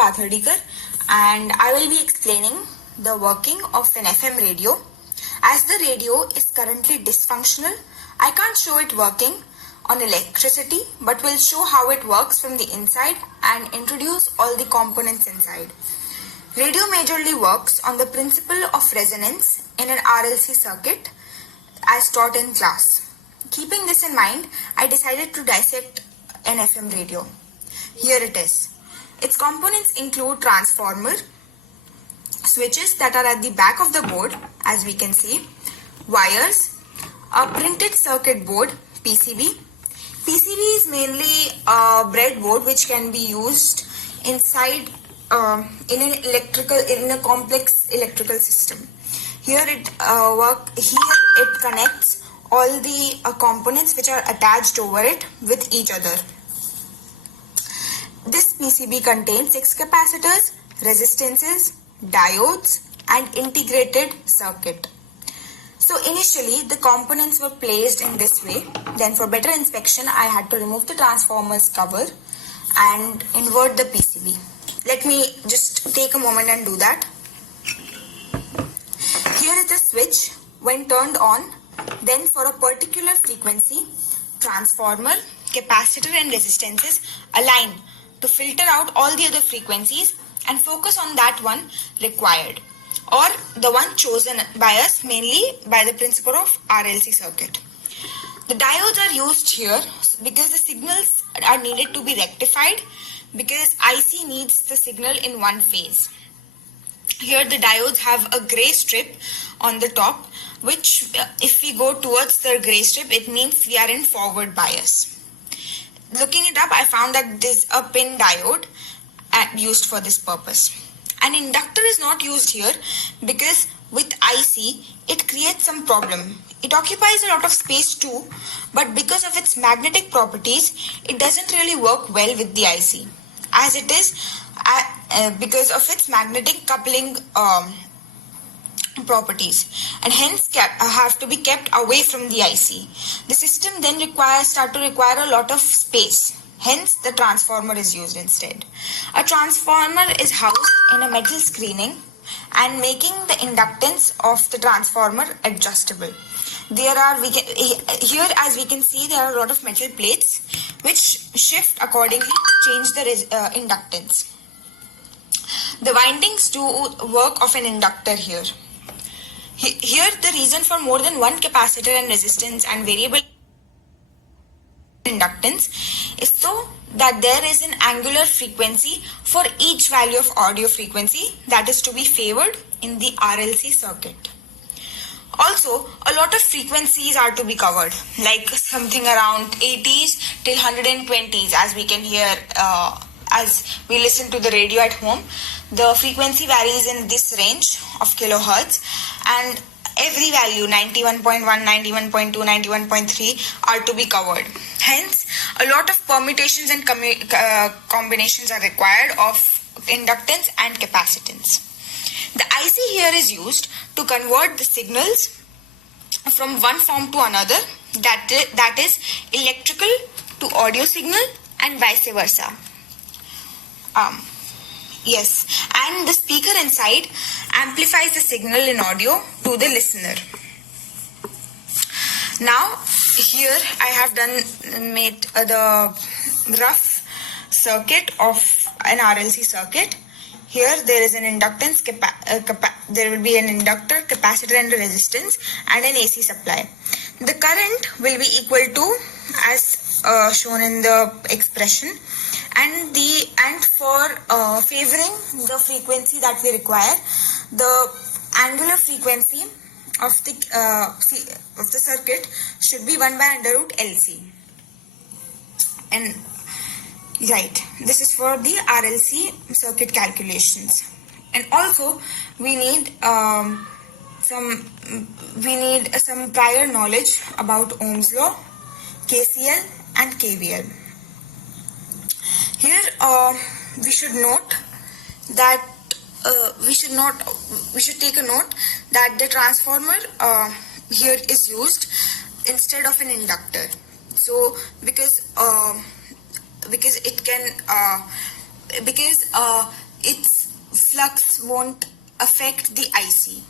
Pathardikar, and I will be explaining the working of an FM radio. As the radio is currently dysfunctional, I can't show it working on electricity, but will show how it works from the inside and introduce all the components inside. Radio majorly works on the principle of resonance in an RLC circuit as taught in class. Keeping this in mind, I decided to dissect an FM radio. Here it is. Its components include transformer, switches that are at the back of the board, as we can see, wires, a printed circuit board, PCB. PCB is mainly a breadboard which can be used inside in a complex electrical system. Here it connects all the components which are attached over it with each other. This PCB contains 6 capacitors, resistances, diodes and integrated circuit. So initially the components were placed in this way. Then for better inspection I had to remove the transformer's cover and invert the PCB. Let me just take a moment and do that. Here is the switch. When turned on, then for a particular frequency, transformer, capacitor and resistances align to filter out all the other frequencies and focus on that one required, or the one chosen by us mainly by the principle of RLC circuit. The diodes are used here because the signals are needed to be rectified, because IC needs the signal in one phase. Here the diodes have a grey strip on the top, which if we go towards the grey strip, it means we are in forward bias. Looking it up, I found that there's a pin diode used for this purpose. An inductor is not used here because with IC, it creates some problem. It occupies a lot of space too, but because of its magnetic properties, it doesn't really work well with the IC, as it is because of its magnetic coupling properties, and hence have to be kept away from the IC. The system then start to require a lot of space. Hence, the transformer is used instead. A transformer is housed in a metal screening and making the inductance of the transformer adjustable. Here, as we can see, there are a lot of metal plates which shift accordingly to change the inductance. The windings do work of an inductor here. Here, the reason for more than one capacitor and resistance and variable inductance is so that there is an angular frequency for each value of audio frequency that is to be favored in the RLC circuit. Also, a lot of frequencies are to be covered, like something around 80s till 120s, as we can hear as we listen to the radio at home. The frequency varies in this range of kilohertz, and every value 91.1, 91.2, 91.3 are to be covered. Hence, a lot of permutations and combinations are required of inductance and capacitance. The IC here is used to convert the signals from one form to another, that is electrical to audio signal and vice versa. Yes, and the speaker inside amplifies the signal in audio to the listener. Now, here I have made the rough circuit of an RLC circuit. Here there is an inductance, there will be an inductor, capacitor and a resistance and an AC supply. The current will be equal to, as shown in the expression, and for favoring the frequency that we require, the angular frequency of the circuit should be 1 by under root LC. And right, this is for the RLC circuit calculations. And also we need some prior knowledge about Ohm's law, KCL and KVL. Here we should note that we should take a note that the transformer here is used instead of an inductor. So because it can its flux won't affect the IC.